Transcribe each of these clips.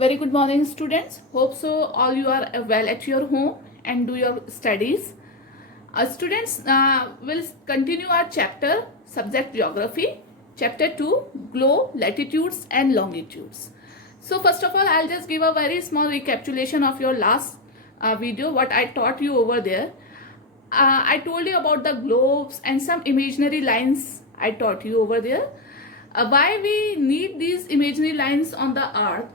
Very good morning, students. Hope so all you are well at your home and do your studies. Students, will continue our chapter, subject geography, chapter 2, globe, latitudes and longitudes. So first of all, I'll just give a very small recapitulation of your last video, what I taught you over there. I told you about the globes and some imaginary lines I taught you over there. Why we need these imaginary lines on the earth?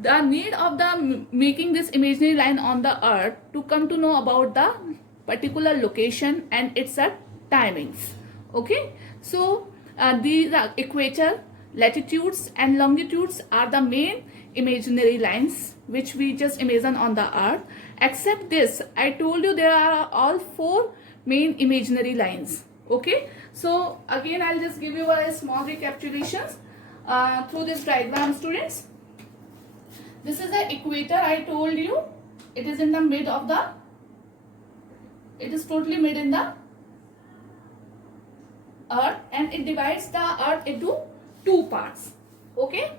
The need of the making this imaginary line on the earth to come to know about the particular location and its timings. Okay, so these equator, latitudes and longitudes are the main imaginary lines which we just imagine on the earth. Except this, I told you there are all four main imaginary lines. Okay, so again I'll just give you a small recapitulations through this diagram, students. This is the equator. I told you it is in the mid of the, it is totally mid in the earth and it divides the earth into two parts. Okay,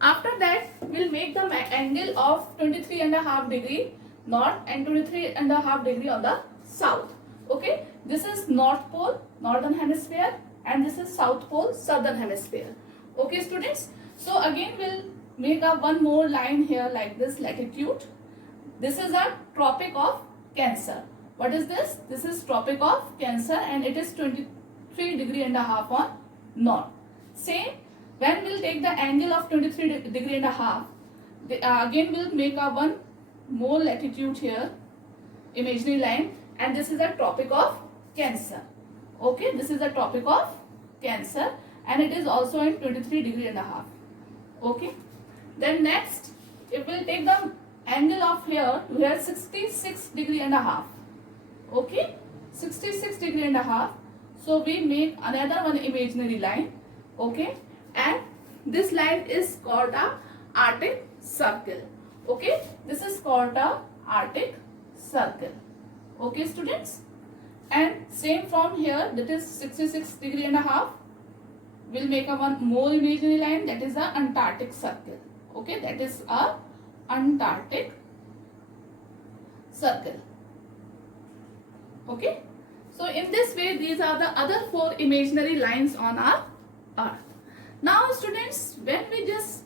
after that we'll make the angle of 23.5 degree north and 23.5 degree on the south. Okay, this is north pole, northern hemisphere, and this is south pole, southern hemisphere. Okay, students, so again we'll make a one more line here like this, latitude. This is a Tropic of Cancer. What is this? This is Tropic of Cancer and it is 23.5 on north. Same, when we'll take the angle of 23.5 degree, again we'll make a one more latitude here, imaginary line, and this is a Tropic of Cancer. Okay, this is a Tropic of Cancer and it is also in 23.5. Okay. Then next, it will take the angle of here to here 66.5. Okay, 66.5. So we make another one imaginary line. Okay, and this line is called a Arctic Circle. Okay, this is called a Arctic Circle. Okay, students, and same from here, that is 66.5. We'll make a one more imaginary line, that is the Antarctic Circle. Okay, that is a Antarctic Circle. Okay, so in this way these are the other four imaginary lines on our earth. Now students, when we just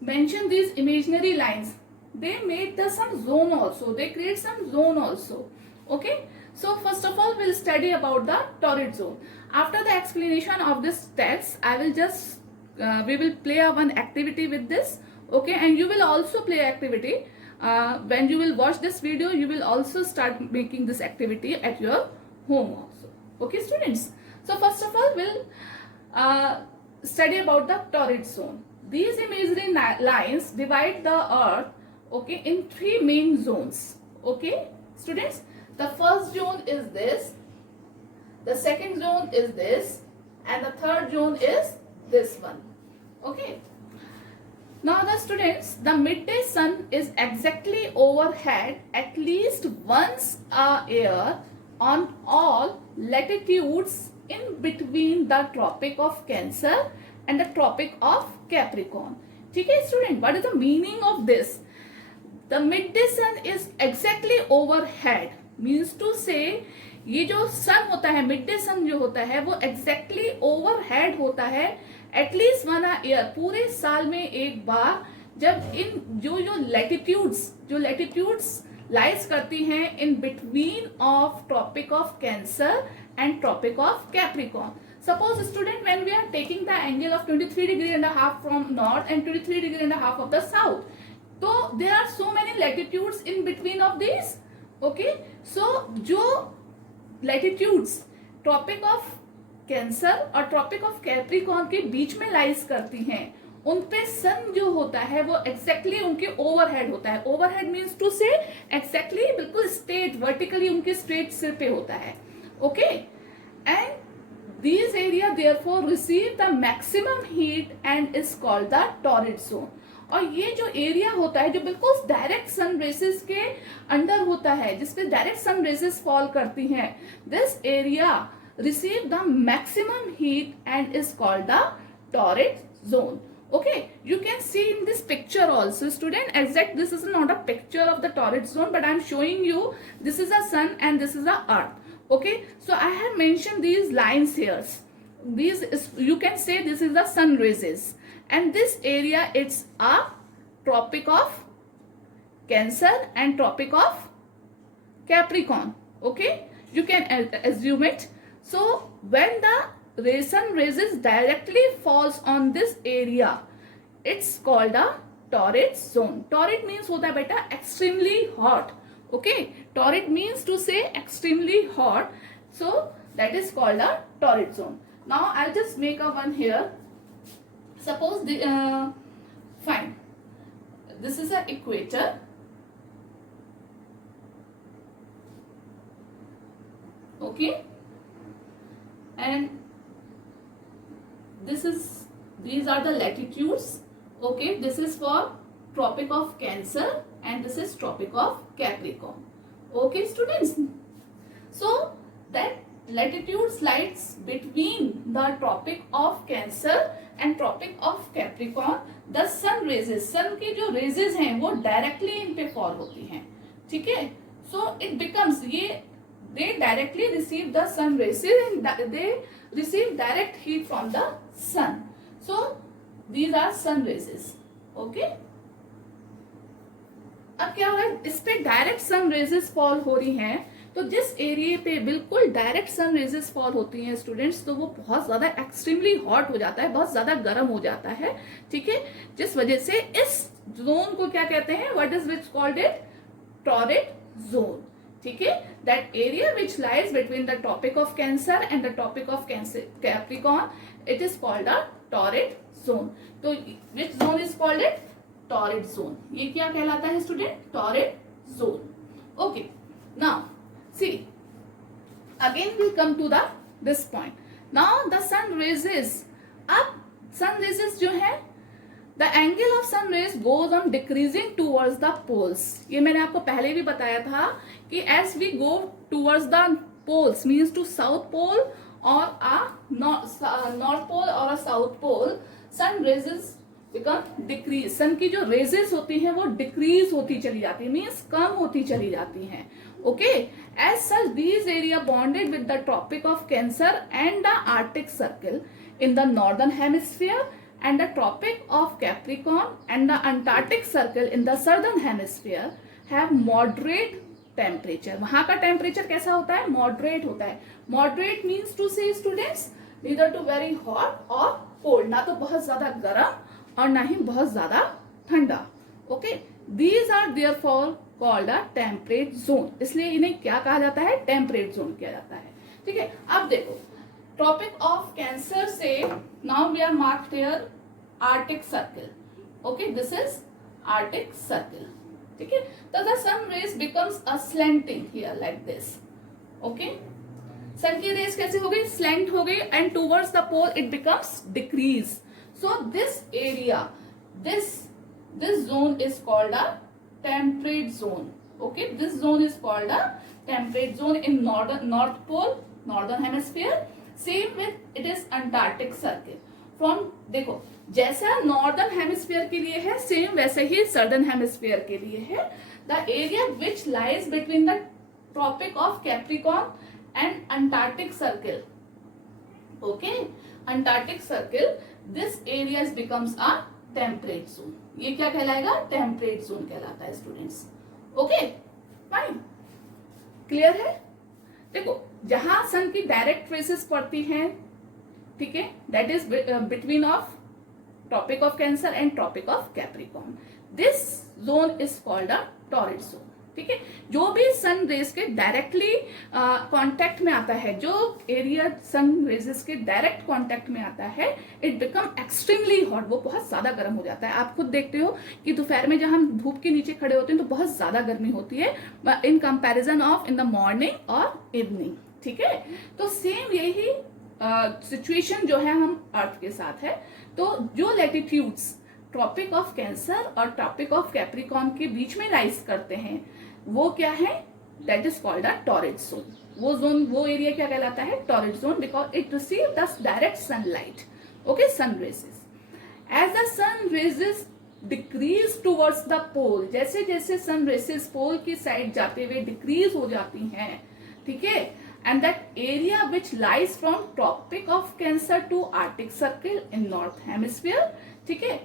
mention these imaginary lines, they made some zone also, they create some zone also. Okay, so first of all we'll study about the torrid zone. After the explanation of this text, I will just we will play a one activity with this. Okay, and you will also play activity. When you will watch this video, you will also start making this activity at your home also. Okay, students. So first of all, we'll study about the torrid zone. These imaginary lines divide the earth, okay, in three main zones. Okay, students. The first zone is this. The second zone is this, and the third zone is this one. Okay. Now the students, the midday sun is exactly overhead at least once a year on all latitudes in between the Tropic of Cancer and the Tropic of Capricorn. Okay, student, what is the meaning of this? The midday sun is exactly overhead, means to say ये जो सन होता है, mid day सन जो होता है वो exactly overhead होता है एटलीस्ट वन ईयर, पूरे साल में एक बार, जब इन जो लैटिट्यूड्स लाइज करती हैं in between of tropic of Cancer and tropic of Capricorn. Suppose student, when we are taking the angle of 23.5 from north and 23.5 of the south, so there are so many latitudes in between of these. Okay, so जो latitudes tropic of Cancer और tropic of Capricorn के बीच में lies करती हैं, उन पे सन जो होता है वो एग्जैक्टली उनके ओवरहेड होता है. ओवरहेड मीन्स टू से एग्जैक्टली बिल्कुल स्ट्रेट, वर्टिकली उनके स्ट्रेट सिर पे होता है. Okay, and these area therefore receive the maximum heat and is called the torrid zone. और ये जो एरिया होता है जो बिल्कुल डायरेक्ट सन रेसेस के अंडर होता है, जिसपे डायरेक्ट सन रेसेस फॉल करती हैं, this area receive the maximum heat and is called the torrid zone. Okay, you can see picture also, student. Exact, this is not a picture of the torrid zone, but I am showing you this is a sun and this is a earth. Okay, so I have mentioned these lines here. These is, you can say this is the sun rays, and this area it's a Tropic of Cancer and Tropic of Capricorn. Okay, you can assume it. So when the sun rays directly falls on this area, it's called a torrid zone. Torrid means होता है बेटा extremely hot. Okay, torrid means to say extremely hot. So that is called a torrid zone. Now I'll just make a one here. Suppose the fine. This is a equator. Okay, and these are the latitudes. Okay, this is for Tropic of Cancer and this is Tropic of Capricorn. Okay, students, so that latitude lies between the Tropic of Cancer and Tropic of Capricorn. The sun rays, sun की जो rays हैं वो directly इन पे fall होती हैं. ठीक है, so it becomes ये they directly receive the sun rays and they receive direct heat from the sun. So these are sun rays. Okay, अब क्या हो रहा है, इस पे डायरेक्ट सन रेजेस फॉल हो रही हैं, तो जिस एरिया पे बिल्कुल डायरेक्ट सन रेजेस फॉल होती हैं स्टूडेंट्स, तो वो बहुत ज्यादा एक्सट्रीमली हॉट हो जाता है, बहुत ज्यादा गर्म हो जाता है. ठीक है, जिस वजह से इस जोन को क्या कहते हैं, what is which called it, torrid zone. ठीक है, that area which lies between the tropic of Cancer and the tropic of Capricorn, it is called a torrid zone. तो which zone is called it, torrid zone. ये क्या कहलाता है student, torrid zone. Okay, now see again we come to the this point. Now the sun rays, अब sun rays जो है, the angle of sun rays goes on decreasing towards the poles. ये मैंने आपको पहले भी बताया था कि as we go towards the poles means to south pole और अ नॉर्थ पोल और a south pole, sun rays become decrease. Sun की जो रेजेस होती हैं वो डिक्रीज होती चली जाती है, मीन्स कम होती चली जाती हैं. Okay, as such these area bonded with the tropic of Cancer and the Arctic circle in the northern hemisphere and the tropic of Capricorn and the Antarctic circle in the southern hemisphere have moderate temperature. वहां का temperature कैसा होता है, moderate होता है. Moderate means to से students neither to very hot or cold, ना तो बहुत ज्यादा गर्म और ना ही बहुत ज्यादा ठंडा. Okay, these are therefore called a temperate zone. इसलिए इन्हें क्या कहा जाता है, टेम्परेट जोन किया जाता है. ठीक है, अब देखो Tropic of Cancer से now we are marked here Arctic Circle. Okay, this is Arctic Circle. ठीक है, तो the sun rays becomes a slanting here like this. Okay, sun की rays कैसे हो गई, slant हो गई, and towards the pole it becomes decrease. So this area, this zone is called a temperate zone. Okay, this zone is called a temperate zone in North Pole, Northern Hemisphere. Same with it is Antarctic circle. From देखो जैसा northern hemisphere के लिए है same वैसे ही southern hemisphere के लिए है. The area which lies between the tropic of Capricorn and Antarctic circle. Okay, Antarctic circle, this area becomes a temperate zone. ये क्या कहलाएगा, टेम्परेट जोन कहलाता है स्टूडेंट्स. ओके, फाइन, क्लियर है. देखो जहां सन की डायरेक्ट रेसेस पड़ती हैं, ठीक है, that is between of tropic of Cancer and tropic of Capricorn, this zone is called a torrid zone. ठीक है, जो भी सन रेज के डायरेक्टली कांटेक्ट में आता है, जो एरिया सन रेजेस के डायरेक्ट कांटेक्ट में आता है, इट बिकम एक्सट्रीमली हॉट, वो बहुत ज्यादा गर्म हो जाता है. आप खुद देखते हो कि दोपहर में जब हम धूप के नीचे खड़े होते हैं तो बहुत ज्यादा गर्मी होती है in comparison of in the morning और इवनिंग. ठीक है, तो सेम यही सिचुएशन जो है हम अर्थ के साथ है. तो जो लैटिट्यूड्स ट्रॉपिक ऑफ कैंसर और ट्रॉपिक ऑफ कैप्रिकॉर्न के बीच में राइज करते हैं वो क्या है, that is called a torrid zone. वो जोन, वो एरिया क्या कहलाता है, torrid zone, because it receive the direct sunlight. Okay, sun rays. As the sun rays decrease towards the pole, जैसे जैसे सन रेसेस पोल की साइड जाते हुए डिक्रीज हो जाती हैं, ठीक है, and that area which lies from tropic of Cancer to Arctic circle in north hemisphere, ठीक है,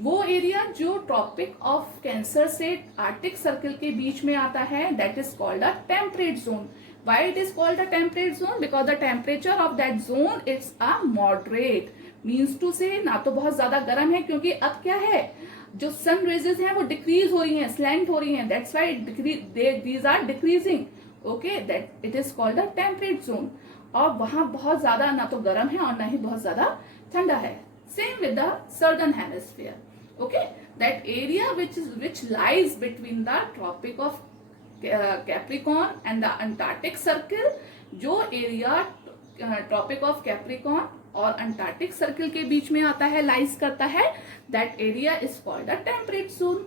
वो एरिया जो ट्रॉपिक ऑफ कैंसर से आर्टिक सर्किल के बीच में आता है, that is called a temperate zone. Why it is called a temperate zone? Because the temperature of that zone is a moderate. Means to say ना तो बहुत ज्यादा गर्म है, क्योंकि अब क्या है, जो सन रेजेस हैं वो डिक्रीज हो रही हैं, स्लैंट हो रही हैं, that's why these are decreasing. Okay, that it is called a temperate zone. और वहां बहुत ज्यादा ना तो गर्म है और ना ही बहुत ज्यादा ठंडा है. Same with the southern hemisphere. Okay, that area which lies between the tropic of Capricorn and the Antarctic circle, जो एरिया ट्रॉपिक ऑफ कैप्रिकॉन और अंटार्कटिक सर्किल के बीच में आता है, लाइज करता है, that area is called the temperate zone.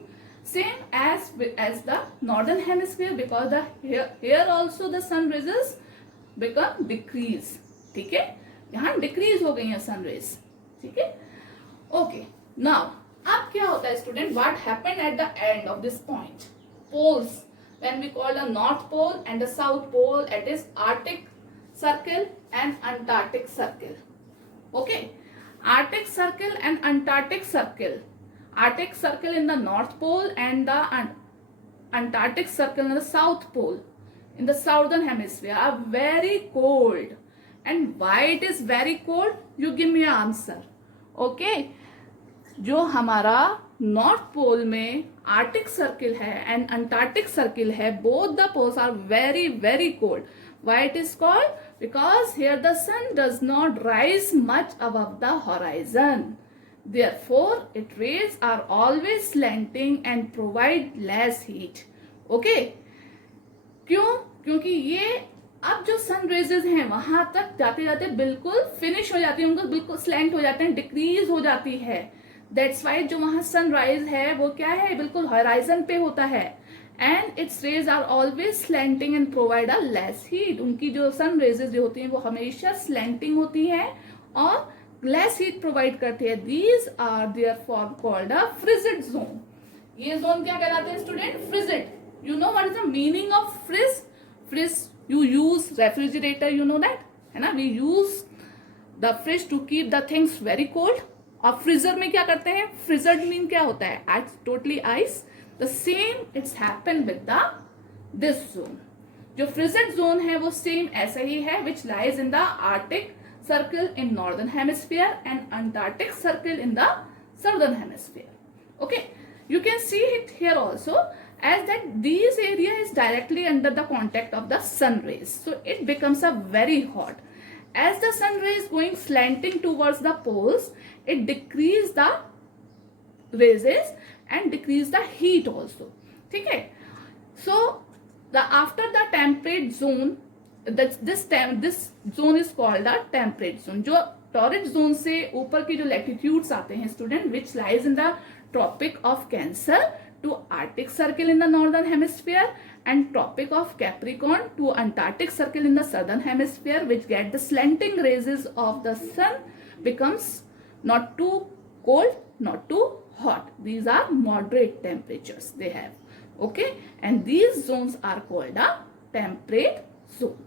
Same as the northern hemisphere, because here also the sun rays become decrease. ठीक है, यहाँ डिक्रीज हो गई है सन रेज. ठीक है, ओके. नाउ अब क्या होता है student, what happened at the end of this point? Poles, when we call the north pole and the south pole, it is Arctic circle and Antarctic circle. Okay, Arctic circle and Antarctic circle. Arctic circle in the north pole and the Antarctic circle in the south pole in the southern hemisphere are very cold. And why it is very cold? You give me an answer. Okay, जो हमारा north pole में Arctic circle है and Antarctic circle है, both the poles are very very cold. Why it is called? Because here the sun does not rise much above the horizon, therefore it rays are always slanting and provide less heat. Okay, क्यों? क्योंकि ये अब जो सन raises हैं वहां तक जाते जाते बिल्कुल फिनिश हो जाती है, उनको बिल्कुल स्लैंट हो जाते हैं, डिक्रीज हो जाती है. दैट्स वाई जो वहां सनराइज है वो क्या है, बिल्कुल हॉराइजन पे होता है, and its rays are always slanting and provide a less heat. उनकी जो सन रेजेस जो होती हैं वो हमेशा स्लैंटिंग होती है और लेस हीट प्रोवाइड करती है. These are therefore called a frigid zone. ये जोन क्या कहलाते हैं student? Frigid. You know what is the meaning of fridge? Fridge you use refrigerator, you know that, है ना, we use the fridge to keep the things very cold. और freezer में क्या करते हैं? फ्रीजर्ड मीन क्या होता है? Ice, totally ice. The same it's happen with the this zone. जो फ्रीजर्ड जोन है वो सेम ऐसा ही है, which lies in the Arctic circle in northern hemisphere and Antarctic circle in the southern hemisphere. Okay, you can see it here also, as that these area is directly under the contact of the sun rays, so it becomes a very hot. As the sun rays going slanting towards the poles, it decrease the raises and decrease the heat also. ठीक है, so the after the temperate zone, this zone is called the temperate zone. जो torrid zone से ऊपर की जो latitudes आते हैं student, which lies in the tropic of Cancer to Arctic circle in the northern hemisphere and tropic of Capricorn to Antarctic circle in the southern hemisphere, which get the slanting rays of the sun, becomes not too cold, not too hot. These are moderate temperatures they have. Okay, and these zones are called a temperate zone.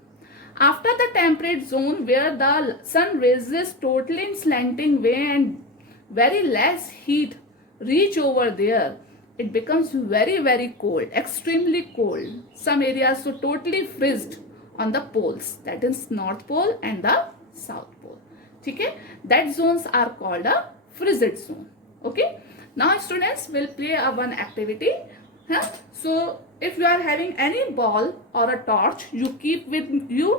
After the temperate zone, where the sun rays is totally in slanting way and very less heat reach over there, it becomes very very cold, extremely cold. Some areas so totally freezed on the poles, that is north pole and the south pole. ठीक है, that zones are called a frigid zone. Okay, now students will play a one activity. So if you are having any ball or a torch, you keep with you.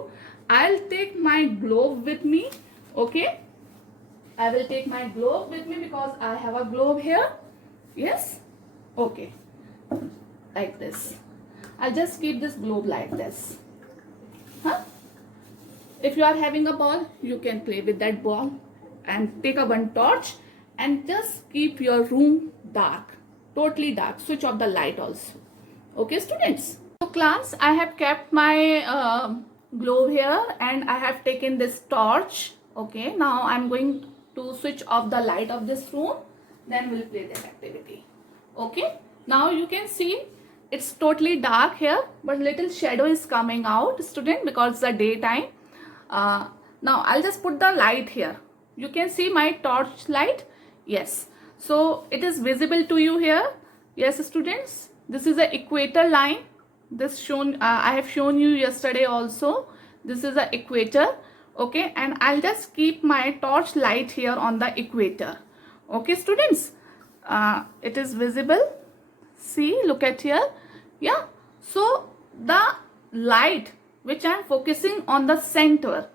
I'll take my globe with me. Okay, I will take my globe with me because I have a globe here. Yes, okay, like this. I'll just keep this globe like this. If you are having a ball, you can play with that ball and take a one torch and just keep your room dark, totally dark. Switch off the light also. Okay students, so class, I have kept my globe here and I have taken this torch. Okay, now I'm going to switch off the light of this room. then we'll play that activity. Okay, now you can see it's totally dark here, but little shadow is coming out, student, because it's the daytime. Now I'll just put the light here. You can see my torch light. Yes, so it is visible to you here. Yes, students, this is the equator line. This shown, I have shown you yesterday also. This is the equator. Okay, and I'll just keep my torch light here on the equator. Okay, students, it is visible. See, look at here. Yeah, so the light which I am focusing on the center.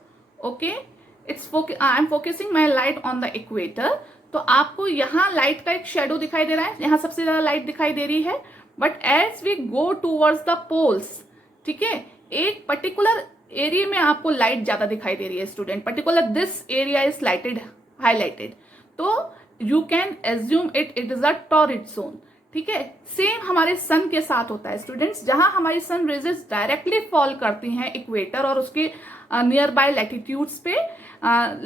Okay, I am focusing my light on the equator. तो आपको यहाँ light का एक shadow दिखाई दे रहा है, यहाँ सबसे ज्यादा लाइट दिखाई दे रही है. But as we go towards the poles, ठीक है, एक पर्टिकुलर एरिया में आपको लाइट ज्यादा दिखाई दे रही है student. Particular this area is lighted, highlighted, तो you can assume it is a torrid zone. ठीक है, सेम हमारे सन के साथ होता है स्टूडेंट्स. जहां हमारी सन रेजेस डायरेक्टली फॉल करती हैं इक्वेटर और उसके नियर बाय लैटिट्यूड्स पे.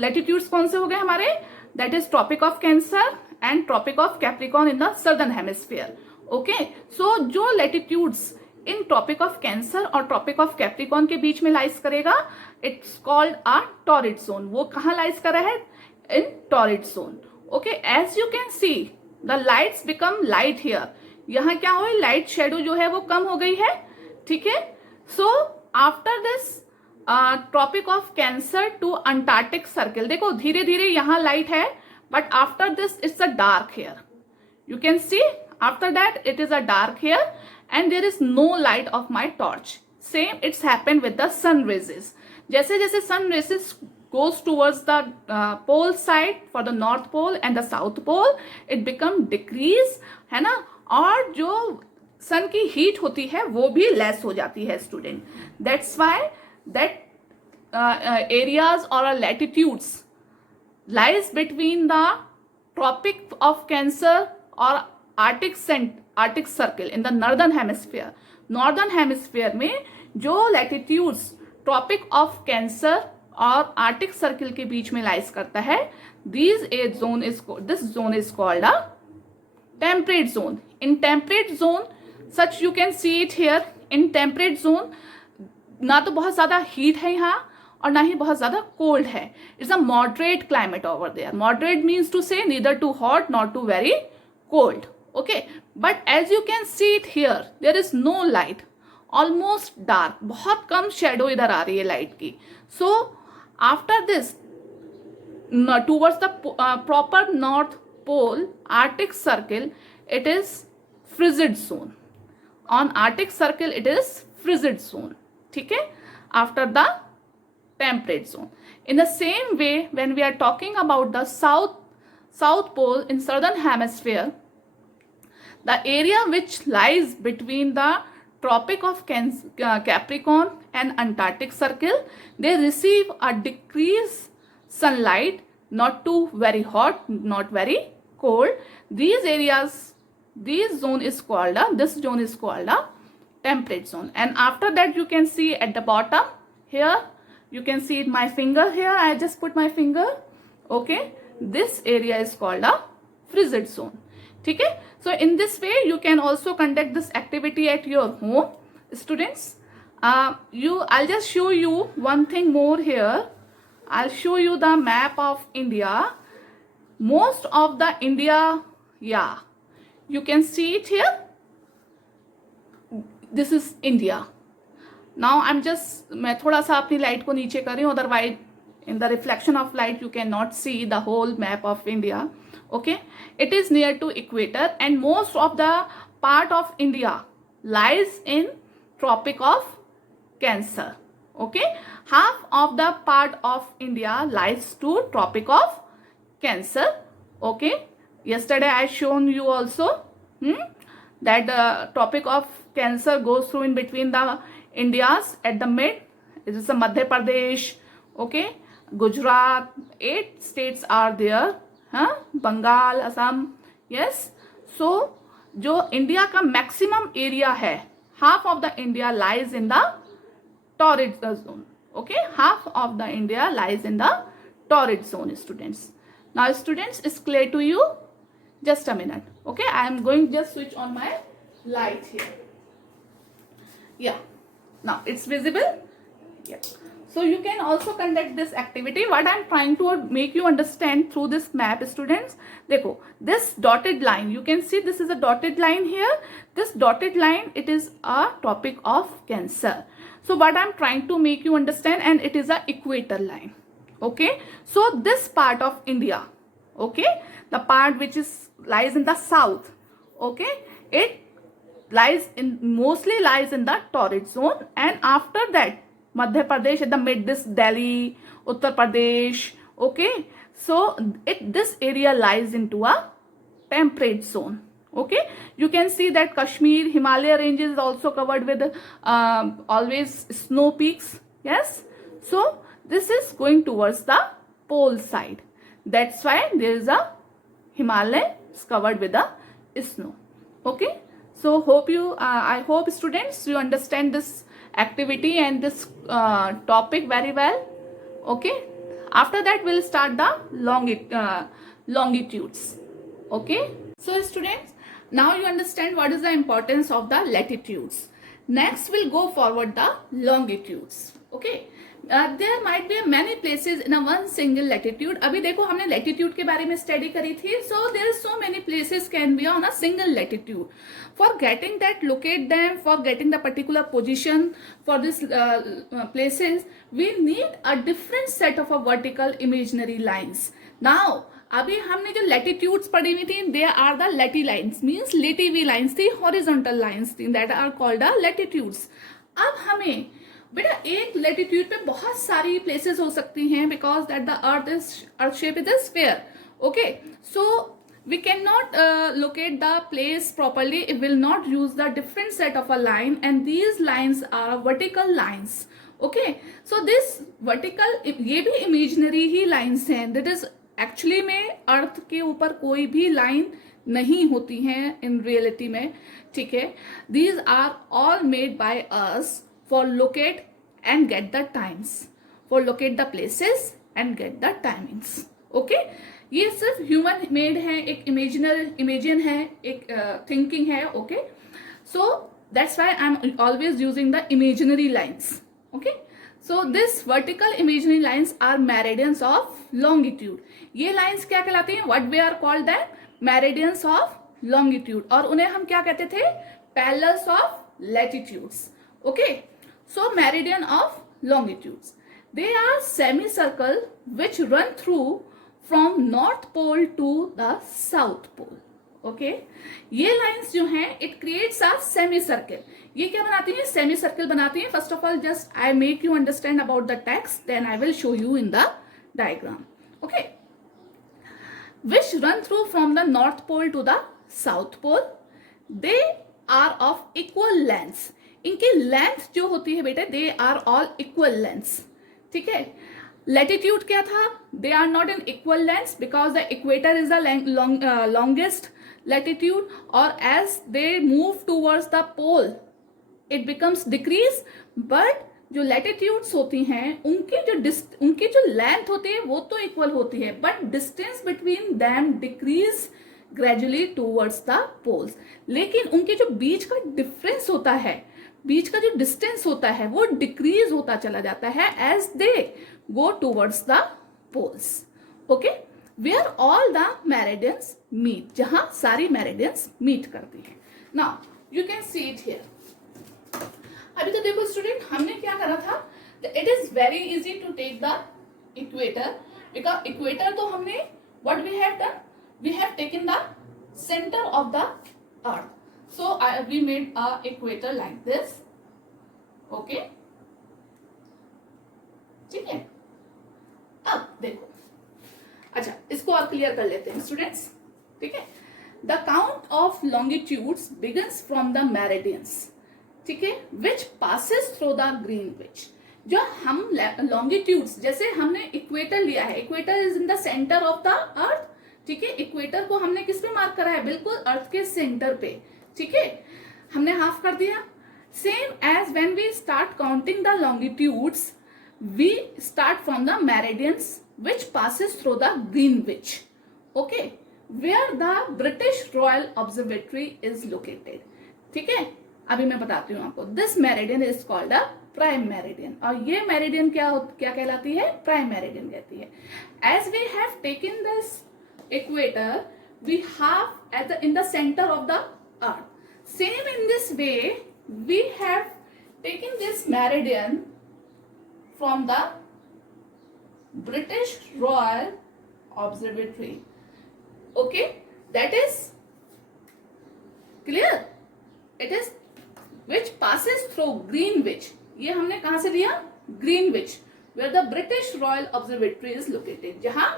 लैटिट्यूड्स कौन से हो गए हमारे? That is tropic of Cancer and tropic of Capricorn in the southern hemisphere. Okay, so जो latitudes in tropic of Cancer और ट्रॉपिक ऑफ कैप्रिकॉर्न के बीच में लाइज करेगा, it's called a torrid zone. वो कहाँ लाइज कर रहा है? In torrid zone. Okay, as you can see the lights become light here. यहाँ क्या हुई? लाइट शेडो जो है वो कम हो गई है. ठीक है, so after this tropic of Cancer to Antarctic circle, देखो धीरे धीरे यहाँ लाइट है, but after this it's a dark here. You can see after that it is a dark here and there is no light of my torch. Same it's happened with the sun rays. जैसे जैसे sun rays goes towards the pole side for the north pole and the south pole, it become decrease, है ना, और जो sun की heat होती है वो भी less हो जाती है student. That's why that areas or latitudes lies between the tropic of cancer or Arctic circle in the northern hemisphere. Northern hemisphere में जो लैटिट्यूड्स ट्रॉपिक ऑफ कैंसर और आर्टिक सर्किल के बीच में लाइज करता है, this zone is called a temperate zone. In temperate zone, such you can see it here, in temperate zone ना तो बहुत ज्यादा हीट है यहाँ और ना ही बहुत ज्यादा कोल्ड है. It's a moderate climate over there. Moderate means to say neither too hot not too very cold. Okay, but as you can see it here, there is no light, almost dark. बहुत कम shadow इधर आ रही है light की. So after this, towards the proper north pole Arctic circle, it is frigid zone. On Arctic circle it is frigid zone. ठीक है, after the temperate zone. In the same way, when we are talking about the south pole in southern hemisphere, the area which lies between the tropic of Capricorn and Antarctic circle, they receive a decreased sunlight, not too very hot, not very cold. These areas, this zone is called a temperate zone. And after that you can see at the bottom here, you can see my finger here, I just put my finger. Okay, this area is called a frigid zone. ठीक है, so in this way you can also conduct this activity at your home, students. I'll just show you one thing more here. I'll show you the map of India. Most of the India, yeah, you can see it here. This is India. Now मैं थोड़ा सा अपनी light को नीचे कर रही हूँ, otherwise in the reflection of light you cannot see the whole map of India. Okay, it is near to equator and most of the part of India lies in tropic of Cancer. Okay, half of the part of India lies to tropic of Cancer. Okay, yesterday I shown you also that the tropic of Cancer goes through in between the Indias at the mid. It is the Madhya Pradesh. Okay, Gujarat, 8 states are there. Bengal, Assam. Yes, so जो India का maximum area है, half of the India lies in the torrid zone. Okay, half of the India lies in the torrid zone. Students, now students, is clear to you? Just a minute. Okay, I am going just switch on my light here. Yeah, now it's visible. Yeah. So you can also conduct this activity. What I am trying to make you understand through this map, students, देखो, this dotted line, you can see this is a dotted line here. This dotted line, it is a topic of Cancer. So what I am trying to make you understand, and it is a equator line. Okay, so this part of India, okay, the part which is lies in the south, okay, it mostly lies in the torrid zone, and after that Madhya Pradesh at the mid, this Delhi, Uttar Pradesh, okay, so this area lies into a temperate zone. Okay, you can see that Kashmir, Himalaya ranges is also covered with always snow peaks. Yes, so this is going towards the pole side. That's why there is a Himalaya is covered with a snow. Okay, so I hope students you understand this activity and this topic very well. Okay, after that we'll start the longitudes. Okay, so students, now you understand what is the importance of the latitudes. Next we'll go forward the longitudes. Okay, there might be many places in a one single latitude. अभी देखो हमने latitude के बारे में study करी थी. So there are so many places can be on a single latitude. For getting that, locate them, for getting the particular position for these places, we need a different set of a vertical imaginary lines. Now अभी हमने जो latitudes पढ़ी हुई थी, they are the lati lines, means lati हुई lines थी, horizontal lines थी, that are called the latitudes. अब हमें बेटा एक latitude पे बहुत सारी places हो सकती हैं, because that the earth shape is a sphere. Okay, so we cannot locate the place properly if we will not use the different set of a line, and these lines are vertical lines. Okay, so this vertical, ये भी imaginary ही lines हैं, that is actually में अर्थ के ऊपर कोई भी line नहीं होती हैं इन रियलिटी में. ठीक है, these are all made by us for locate and get the times, for locate the places and get the timings. Okay, ये सिर्फ ह्यूमन मेड है, एक इमेजिन है, एक थिंकिंग है. Okay, so that's why I am always using the imaginary lines. Okay, so this vertical imaginary lines are meridians of longitude. ये lines क्या कहलाती हैं? What we are called them? Meridians of longitude. और उन्हें हम क्या कहते थे? Parallels of latitudes. Okay, so meridian of longitudes, they are semicircle which run through from north pole to the south pole. Okay, ये लाइंस जो हैं it creates a semi circle. ये क्या बनाती हैं? सेमी सर्कल बनाती हैं. First of all just I make you understand about the text, then I will show you in the diagram. Okay, which run through from the north pole to the south pole. They are of equal length. इनकी length जो होती है बेटे, they are all equal length. ठीक है, latitude क्या था? They are not in equal length because the equator is the longest latitude, or as they move towards the pole it becomes decrease. but जो latitudes होती हैं उनकी जो length होती है वो तो equal होती है, but distance between them decrease gradually towards the poles. लेकिन उनके जो बीच का difference होता है, बीच का जो distance होता है वो decrease होता चला जाता है as they go towards the poles. Okay, where all the meridians meet, जहां सारी meridians meet करती हैं. Now you can see it here. अभी तो देखो स्टूडेंट, हमने क्या करा था? It is very easy to take the equator, because equator तो हमने what we have done? We have taken the center of the earth. So we made a equator like this. Okay, ठीक है. अब देखो, अच्छा इसको और क्लियर कर लेते हैं स्टूडेंट्स. ठीक है, the count of longitudes begins from the meridians. ठीक है, विच पासेस थ्रू द ग्रीनविच. जो हम लॉन्गिट्यूड्स, जैसे हमने इक्वेटर लिया है, equator is in the centre of the अर्थ. ठीक है, इक्वेटर को हमने किस पे मार्क करा है? बिल्कुल अर्थ के सेंटर पे. ठीक है, हमने हाफ कर दिया. Same as when we start counting the longitudes, we start from the meridians which passes through the Greenwich. Okay, where the British Royal Observatory is located. ठीक है, अभी मैं बताती हूँ आपको. This meridian is called a prime meridian. और ये meridian क्या कहलाती है? Prime meridian कहती है. As we have taken this equator, we have in the center of the earth. Same in this way, we have taken this meridian from the British Royal Observatory. Okay, that is clear. It is which passes through Greenwich. ये हमने कहाँ से लिया? Greenwich, where the British Royal Observatory is located. जहाँ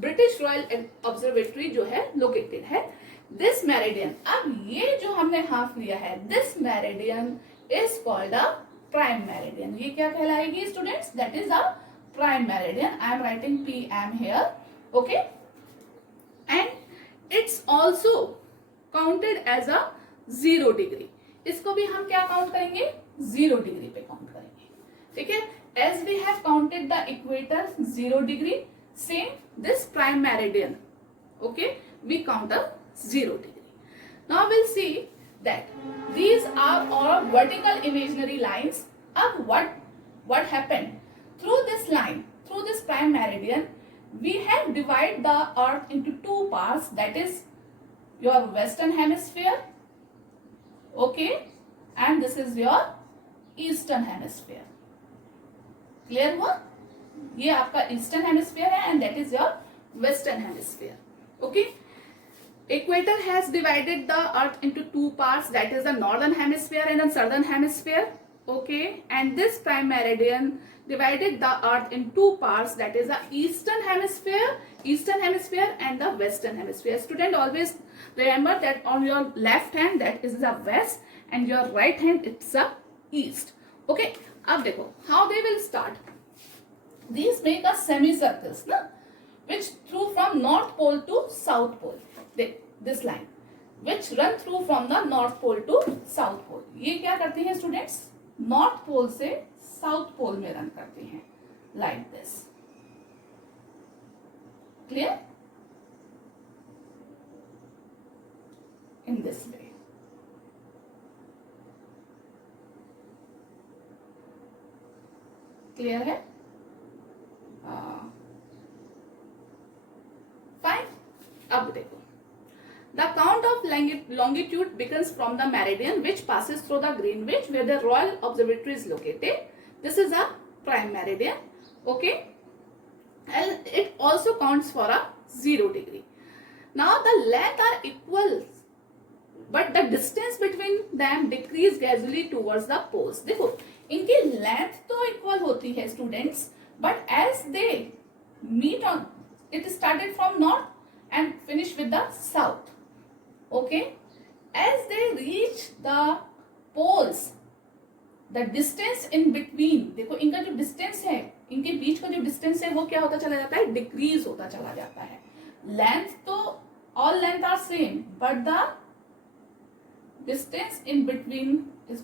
British Royal Observatory जो है located है. This meridian, अब ये जो हमने हाफ लिया है, this meridian is called a prime meridian. ये क्या कहलाएगी students? That is a prime meridian. I am writing PM here. Okay, and it's also counted as a 0 degree. इसको भी हम क्या काउंट करेंगे? 0 डिग्री पे काउंट करेंगे. ठीक है, as we have counted the equator 0 degree, same this prime meridian, okay, we count a 0 degree. Now we'll see that these are all vertical imaginary lines. अब what happened through this line, through this prime meridian, we have divided the earth into two parts, that is your western hemisphere, okay, and this is your eastern hemisphere. Clear हुआ? ये आपका eastern hemisphere है and that is your western hemisphere. Okay, equator has divided the earth into two parts, that is the northern hemisphere and the southern hemisphere. Okay, and this prime meridian divided the earth in two parts, that is the eastern hemisphere and the western hemisphere. Student, always remember that on your left hand that is the west and your right hand it's the east. Okay, अब देखो how they will start. These make a semicircles, na, which through from north pole to south pole. This line which run through from the north pole to south pole. ये क्या करती हैं students? North pole से south pole में run करते हैं, like this. Clear? In this way. Clear है? Fine. अब देखो, the count of longitude begins from the meridian which passes through the Greenwich, where the Royal Observatory is located. This is a prime meridian. Okay, and it also counts for a 0 degree. Now the length are equal, but the distance between them decrease gradually towards the poles. देखो, इनकी length तो equal होती है students, but as they meet on, it started from north and finish with the south. Okay, as they reach the poles, the distance in between, देखो इनका जो distance है, इनके बीच का जो distance है वो क्या होता चला जाता है? Decrease होता चला जाता है. Length तो all length are same, but the distance in between is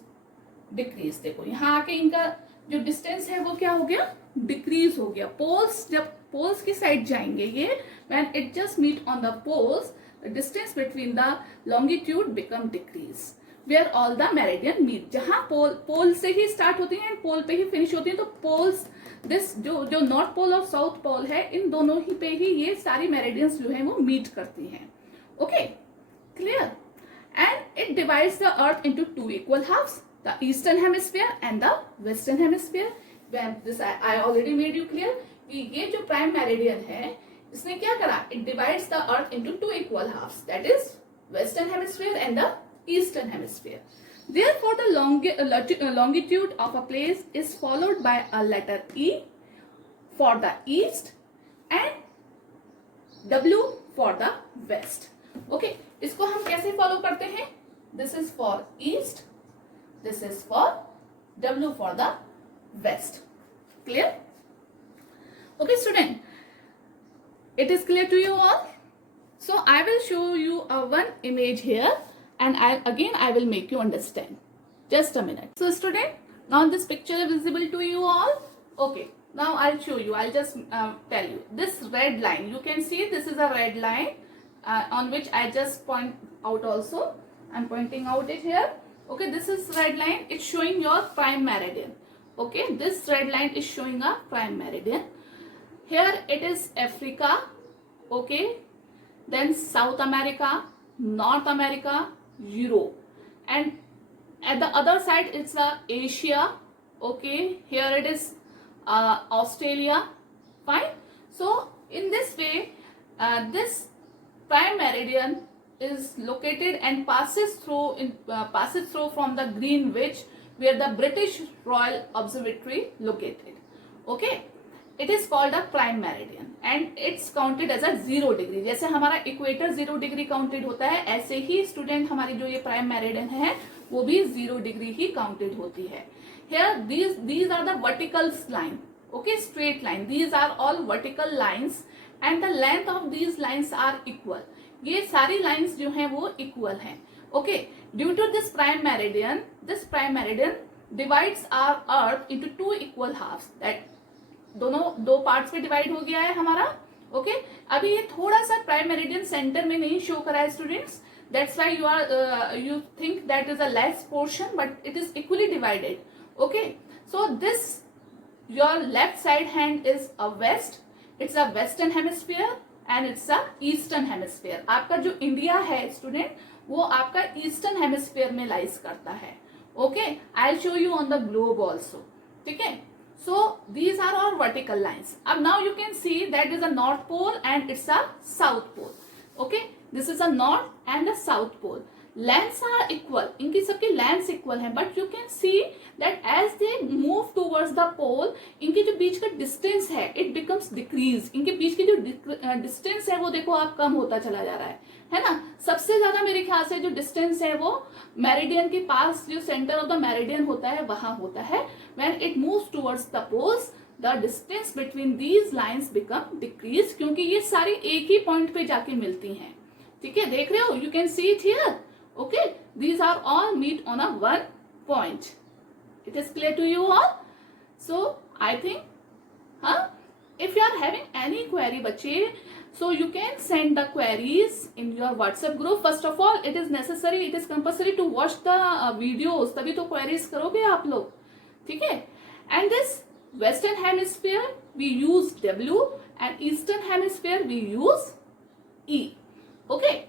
decrease. देखो यहाँ आके इनका जो distance है वो क्या हो गया? Decrease हो गया. Poles, जब poles की side जाएंगे ये, when it just meet on the poles, the distance between the longitude become decrease, where all the meridian meet. जहाँ पोल से ही स्टार्ट होती हैं, पोल पे ही फिनिश होती हैं, तो पोल्स दिस जो नॉर्थ पोल और साउथ पोल है, इन दोनों ही पे ही ये सारी मेरिडियंस जो है वो मीट करती हैं. Okay, clear? And it divides the earth into two equal halves, the eastern hemisphere and the western hemisphere. This I already made you clear कि ये जो प्राइम मेरिडियन है, इसने क्या करा? It divides the earth into two equal halves, that is western hemisphere and the eastern hemisphere. Therefore, the longitude of a place is followed by a letter E for the east and W for the west. Okay, इसको हम कैसे follow करते हैं? This is for east, this is for W for the west. Clear? Okay, student. It is clear to you all? So I will show you one image here and I will make you understand. Just a minute. So student, now this picture is visible to you all? Okay, now I'll show you. I'll just tell you. This red line, you can see this is a red line on which I just point out also. I'm pointing out it here. Okay, this is red line. It's showing your prime meridian. Okay, this red line is showing a prime meridian. Here it is Africa. Okay, then South America, North America, Europe, and at the other side it's Asia. Okay, here it is Australia. Fine. So in this way, this prime meridian is located and passes through from the Greenwich, where the British Royal Observatory located. Okay, it is called a prime meridian and it's counted as a 0 degree. जैसे हमारा equator 0 degree counted होता है, ऐसे ही student हमारी जो ये prime meridian है वो भी 0 डिग्री ही काउंटेड होती है. Here these are the vertical line. Okay, straight line. These are all vertical lines and the length of these lines are equal. ये सारी लाइंस जो हैं वो इक्वल हैं. Okay, due to this prime meridian divides our earth into 2 equal halves. That दोनों 2 parts में divide हो गया है हमारा. ओके, अभी ये थोड़ा सा प्राइम मेरिडियन सेंटर में नहीं शो करा है students. That's why you think that is a less portion, but it is equally divided. Okay, so this your left side hand is a west. It's a western hemisphere and it's a eastern hemisphere. आपका जो India है student वो आपका eastern hemisphere में lies करता है. Okay, I show you on the globe also. ठीक है, so these are all vertical lines. अब now you can see that is a north pole and it's a south pole. Okay, this is a north and a south pole. Lengths are equal. इनकी सबकी lengths equal हैं, but you can see that as they move towards the pole, इनके जो बीच का distance है it becomes decrease. इनके बीच की जो distance है वो देखो आप कम होता चला जा रहा है ना. सबसे ज्यादा मेरे ख्याल से जो distance है वो मेरिडियन के पास जो सेंटर ऑफ द मेरिडियन होता है वहां होता है. When it moves towards the poles, the distance between these lines become decrease, क्योंकि ये सारी एक ही पॉइंट पे जाके मिलती हैं. ठीक है, देख रहे हो, you can see it here. Okay, these are all meet on a one point. It is clear to you all? So I think if you are having any query बच्चे, so you can send the queries in your WhatsApp group. First of all, it is necessary, it is compulsory to watch the videos, तभी तो queries करोगे आप लोग. ठीक है, and this western hemisphere we use W and eastern hemisphere we use E. Okay,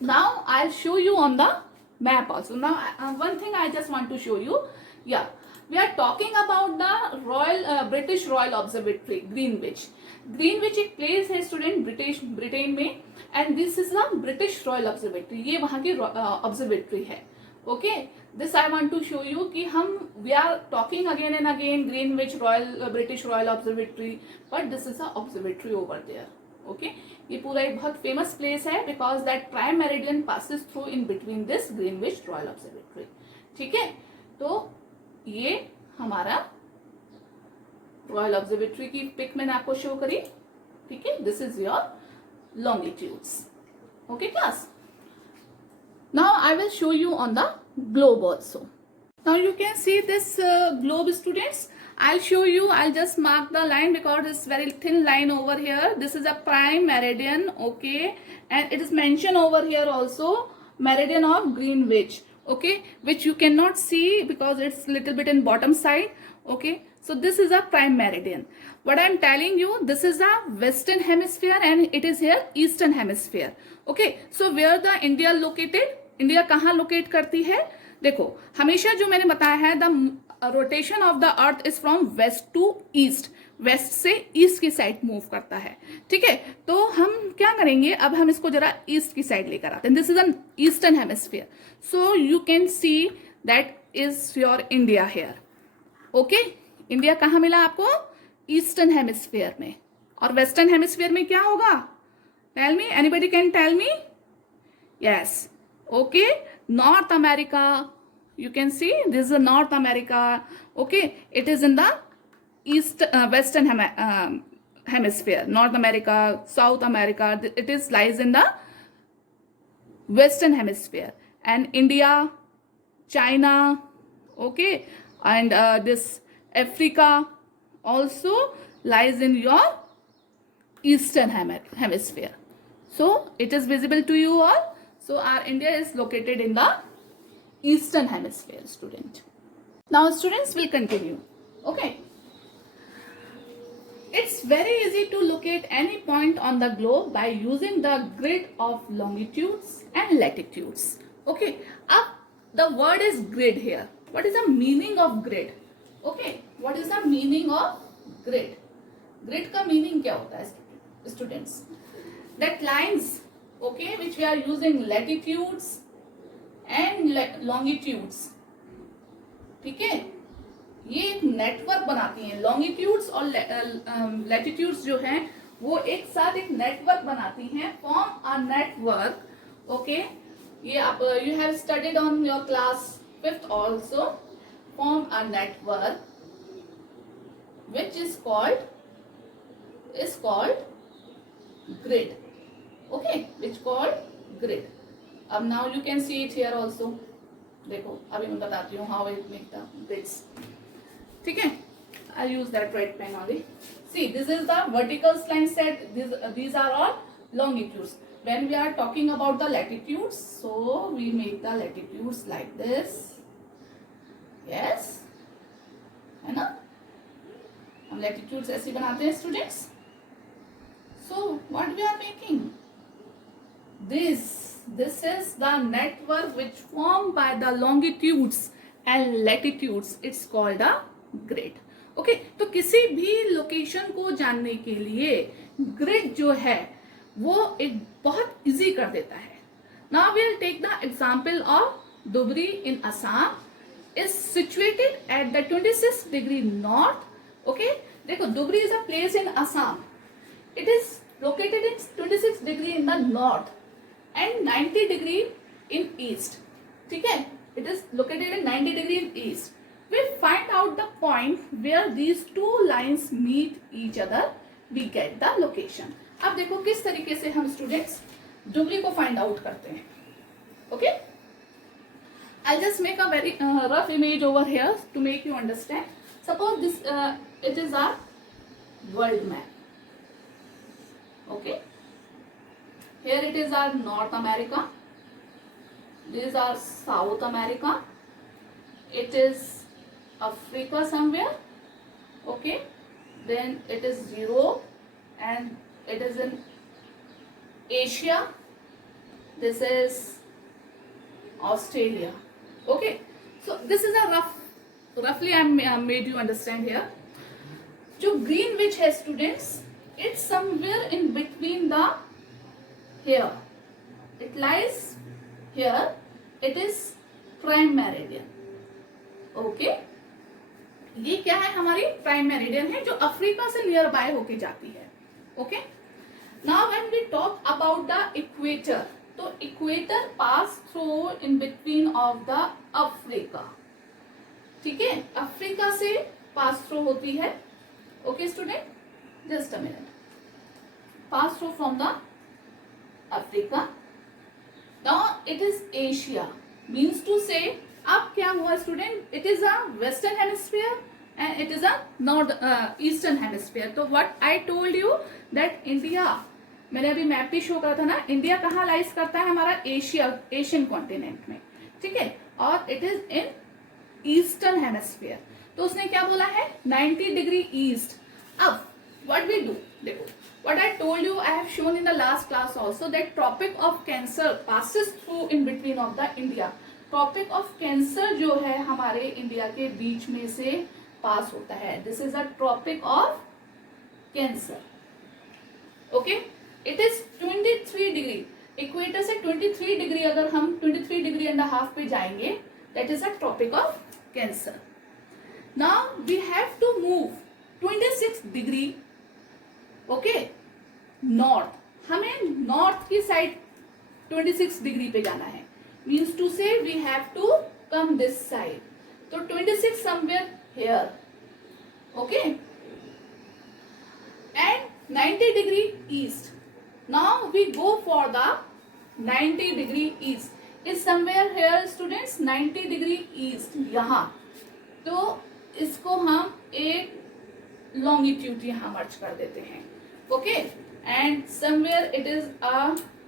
now I'll show you on the map also. Now one thing I just want to show you. Yeah, we are talking about the British Royal Observatory Greenwich. Greenwich एक place है student Britain में, and this is the British Royal Observatory. ये वहाँ की observatory है. Okay, this I want to show you कि we are talking again and again Greenwich British Royal Observatory, but this is a observatory over there. Okay, ये पूरा एक बहुत famous place है because that prime meridian passes through in between this Greenwich royal observatory. ठीक है, तो ये हमारा रॉयल ऑब्जर्वेटरी की पिक मैंने आपको शो करी. ठीक है, this is your longitudes. Okay class, now I will show you on the globe also. Now you can see this globe students. I'll show you, I'll just mark the line because it's very thin line over here. This is a prime meridian. Okay, and it is mentioned over here also meridian of Greenwich. Okay, which you cannot see because it's little bit in bottom side. Okay, so this is a prime meridian. What I'm telling you, this is a western hemisphere and it is here eastern hemisphere. Okay, so where the India located? India कहाँ locate करती है? देखो, हमेशा जो मैंने बताया है the rotation of the earth is from west to east. West से ईस्ट की साइड मूव करता है. ठीक है, तो हम क्या करेंगे, अब हम इसको जरा ईस्ट की साइड लेकर आते हैं. This is an eastern hemisphere. So you can see that is your India here. Okay, India कहाँ मिला आपको? ईस्टर्न हेमिस्फीयर में. और वेस्टर्न हेमिस्फीयर में क्या होगा? Tell me, anybody can tell me? Yes, okay, North America, you can see this is a North America. Okay, it is in the western hemisphere. North America, South America, it is lies in the western hemisphere. And India, China, okay, and this Africa also lies in your eastern hemisphere. So it is visible to you all. So our India is located in the eastern hemisphere, student. Now students will continue. Okay, it's very easy to locate any point on the globe by using the grid of longitudes and latitudes. Okay, up the word is grid here. What is the meaning of grid? Okay, what is the meaning of grid? Grid का meaning क्या होता है students? That lines, okay, which we are using latitudes and longitudes, ठीक है, ये एक network बनाती हैं. लॉन्गिट्यूड्स और लैटिट्यूड्स जो हैं वो एक साथ एक नेटवर्क बनाती हैं, फॉर्म अ नेटवर्क. ओके, ये आप you have studied on your class 5th also. Form a network which is called grid. Okay, which called grid. अब now you can see it here also. देखो अभी मैं बताती हूँ how it make the grids. ठीक है, I'll use that red pen only. See, this is the vertical line set. These are all longitudes. When we are talking about the latitudes, so we make the latitudes like this. Yes, है ना? हम latitudes ऐसे बनाते हैं students. So what we are making? This is the network which formed by the longitudes and latitudes. It's called a grid. Okay, तो किसी भी location को जानने के लिए ग्रिड जो है वो एक बहुत इजी कर देता है. Now we'll take the example of Dhubri in Assam. Is situated at the 26 degree north. Okay, देखो Dhubri is a place in Assam. It is located in 26 degree in the north and 90 degree in east. ठीक है, it is located in 90 degree in east. We find out the point where these two lines meet each other. We get the location. अब देखो किस तरीके से हम students Dhubri को find out करते हैं. Okay, I'll just make a very rough image over here to make you understand. Suppose this it is our world map. Okay, here it is our North America. These are South America. It is Africa somewhere. Okay, then it is Europe and it is in Asia. This is Australia. Okay, so this is a roughly I made you understand here. जो Greenwich है students, it's somewhere in between the here. It lies here. It is prime meridian. Okay, ये क्या है, हमारी prime meridian है जो Africa से near by होके जाती है. Okay, now when we talk about the equator, तो equator pass through in between of the Africa. ठीक है, अफ्रीका से पास थ्रू होती है. Okay student, just a minute. Pass through from the Africa. Now it is Asia, means to say अब क्या हुआ student, it is a western hemisphere and it is a north eastern hemisphere. तो what I told you that India, मैंने अभी map भी show करा था ना, इंडिया कहाँ लाइज करता है, हमारा एशियन कॉन्टिनेंट में. ठीक है, और it is in eastern hemisphere. तो उसने क्या बोला है, 90 डिग्री ईस्ट. अब व्हाट वी डू, देखो what I told you, I have shown in the last class also that Tropic of Cancer passes through in between of the India. Tropic of Cancer जो है हमारे India के बीच में से पास होता है. This is a Tropic of Cancer. Okay, it is 23 degree. Equator से 23 डिग्री अगर हम 23 डिग्री एंड हाफ पे जाएंगे, that is a Tropic of Cancer. Now we have to move 26 degree. Okay, north, हमें नॉर्थ की साइड 26 डिग्री पे जाना है. Means to say we have to come this side. तो 26 somewhere here. Okay, and 90 degree east. Now we go for the 90 degree east is somewhere here students. 90 degree east यहाँ, तो इसको हम एक लॉन्गिट्यूड यहाँ मर्ज कर देते हैं. Okay, and somewhere it is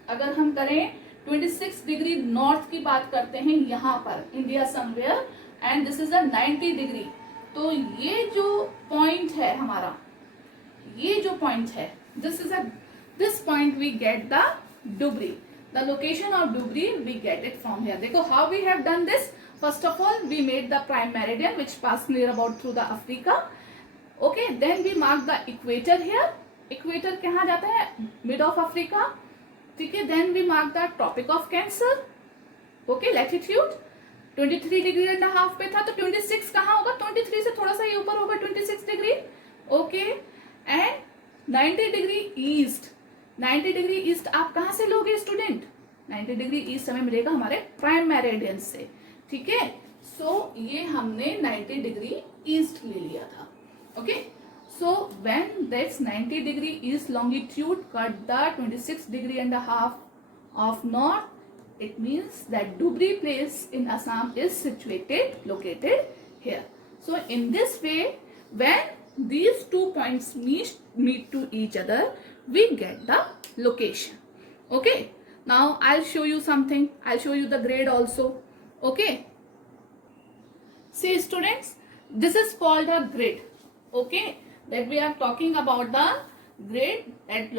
अगर हम करें 26 डिग्री नॉर्थ की बात करते हैं यहाँ पर India somewhere, and this is a 90 degree. तो ये जो पॉइंट है हमारा, ये जो पॉइंट है, this point we get the Dhubri, the location of Dhubri we get it from here. देखो how we have done this. First of all we made the prime meridian which pass near about through the Africa. Okay, then we mark the equator here. Equator कहाँ जाता है? Mid of Africa. ठीक है, then we mark the tropic of cancer. Okay, latitude 23 degree and half पे था, तो 26 कहाँ होगा? 23 से थोड़ा सा ये ऊपर होगा, 26 degree. Okay, and 90 degree east. 90 degree east आप कहाँ से लोगे स्टूडेंट? 90 डिग्री ईस्ट हमें मिलेगा हमारे प्राइम मेरिडियन से। ठीक है, सो ये हमने 90 डिग्री ईस्ट ले लिया था। Okay, so when this 90 degree east longitude cut the 26 degree and a half of north, it means that Dhubri place in Assam is located here. So in this way, when these 2 points meet to each other, we get the location. Okay, now I'll show you something. I'll show you the grade also. Okay, see students, this is called a grid. Okay, that we are talking about the grid, that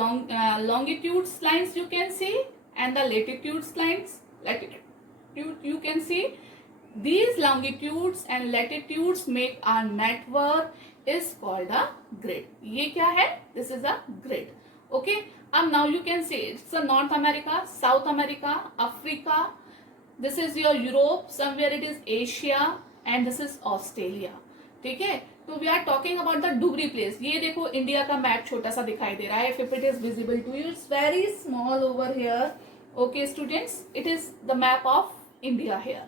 longitudes lines you can see and the latitudes lines, latitude you can see. These longitudes and latitudes make a network is called a grid. ये क्या है? This is a grid. Okay, अब now you can see it's a North America, South America, Africa, this is your Europe, somewhere it is Asia, and this is Australia. ठीक है, तो we are talking about the Dhubri place. ये देखो India का map छोटा सा दिखाई दे रहा है, if it is visible to you, it's very small over here. Okay students, it is the map of India here.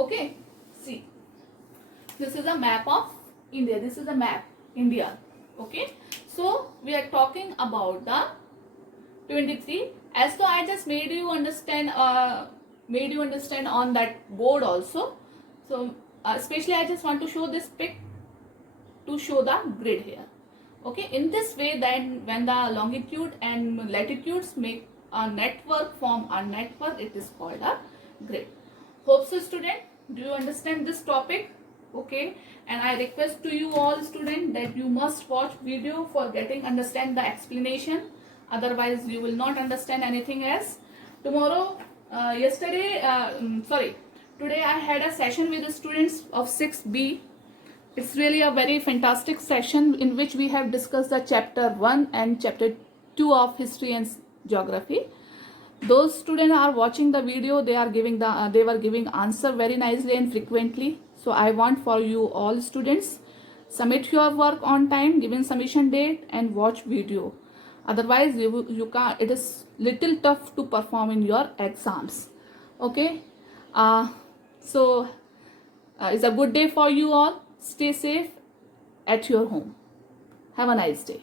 Okay, see this is a map of India, this is a map India. Okay, so we are talking about the 23, as though I just made you understand on that board also. So especially I just want to show this pic to show the grid here. Okay, in this way, then when the longitude and latitudes make a network, form a network, it is called a grid. Hope so student, do you understand this topic? Okay, and I request to you all student that you must watch video for getting understand the explanation, otherwise you will not understand anything else. Tomorrow, today I had a session with the students of 6B. It's really a very fantastic session in which we have discussed the chapter 1 and chapter 2 of history and geography. Those students are watching the video, they were giving answer very nicely and frequently. So I want for you all students, submit your work on time, given submission date, and watch video. Otherwise you can't, it is little tough to perform in your exams. Okay, so it's a good day for you all. Stay safe at your home. Have a nice day.